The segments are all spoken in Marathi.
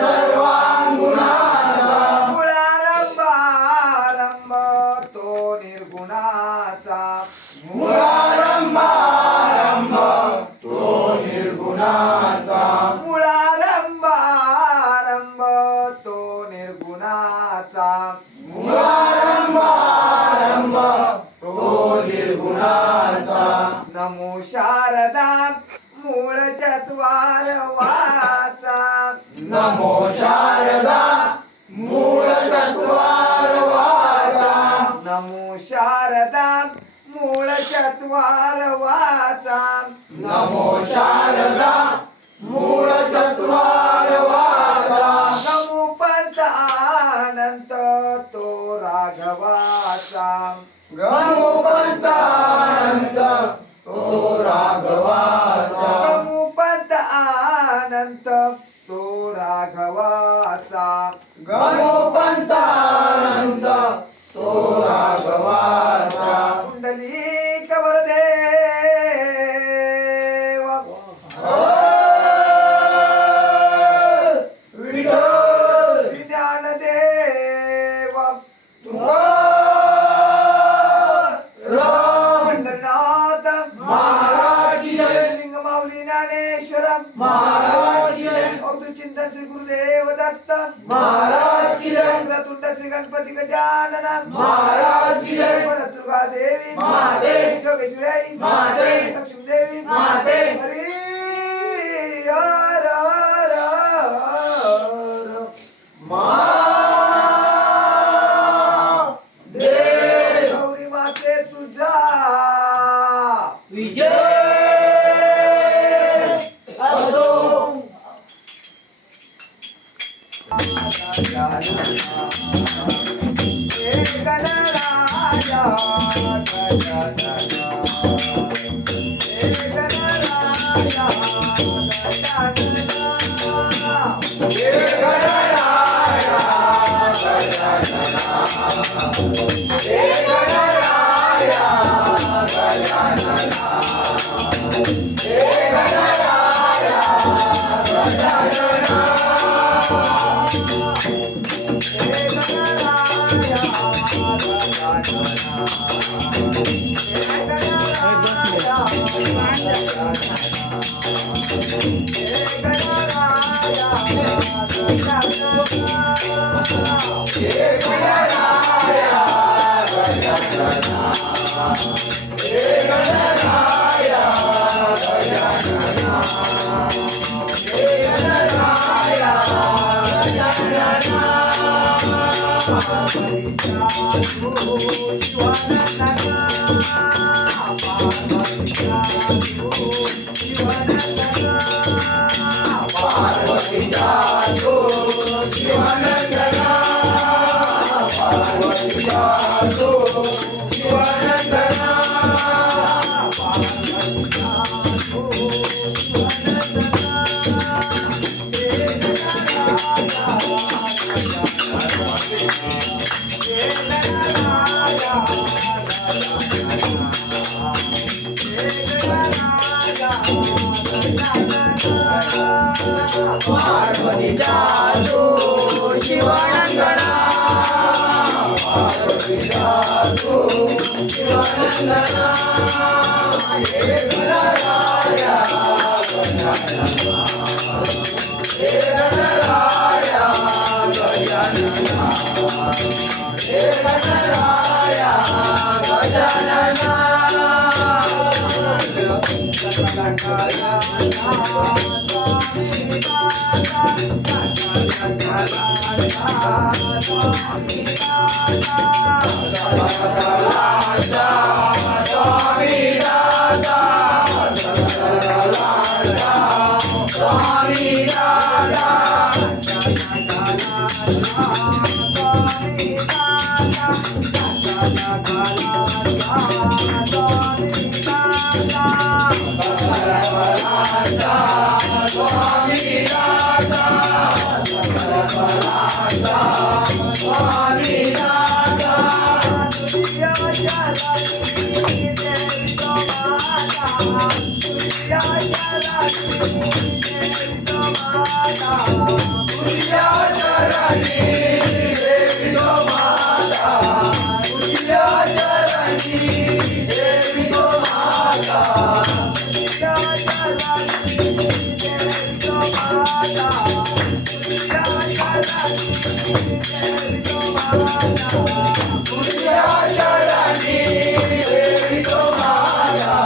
सर्वांगुणाचा मुळारंभ आरंभ तो निर्गुणाचा मुळारंभ आरंभ तो निर्गुणाचा मुळारंभ आरंभ तो निर्गुणाचा मुळारंभ आरंभ तो निर्गुणाचा नमो शारदा मूळ चत्वार वाचा नमो शारदा मूळ तत्वार वाचा नमो शारदा मूळ चत्वार वाचा नमो शारदा मूळ तत्वार वाचा नमो पंथ अनंत तो राघवाचा गमुपंतानंत तो राघवाचा नमो पंथ अनंत तो राघवाचा गमुपंतानंत तो राघवाचा कुंडलिक वरदेव विठ्ठल ज्ञानदेव तुकाराम पंढरनाथ महाराज की जय. लिंग माऊली ज्ञानेश्वर महाराज की जय. अवधूत चिंतन श्री गुरुदेव दत्त महाराज की जय. वक्रतुंड श्री गणपती गजानन महाराज की जय. वरदुर्गा देवी महादेव. योगेश्वरी महादेव. लक्ष्मी देवी महादेव. हरी हर हर हर. महादेव गौरी माते तुझा विजय असो हे गणराजा गजानना. हे गणराजा गजानना. हे गणराया गजानना हे गणराया गजानना हे गणराया गजानना हे गणराया गजानना हे गणराया गजानना हे गणराया गजानना पार्वतीचा तो शिवानंदना पार्वतीचा तो शिवानंदना पार्वतीचा तो शिवानंदना पार्वतीचा तो शिवानंदना हे गणराया गजानना हे गणराया गजानना हे गणराया गजानना स्वामी तुझ्या चरणी देवितो माता तुझ्या चरणी देवितो माता तुझ्या चरणी देवितो माता तुझ्या चरणी देवितो माता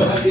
Parvati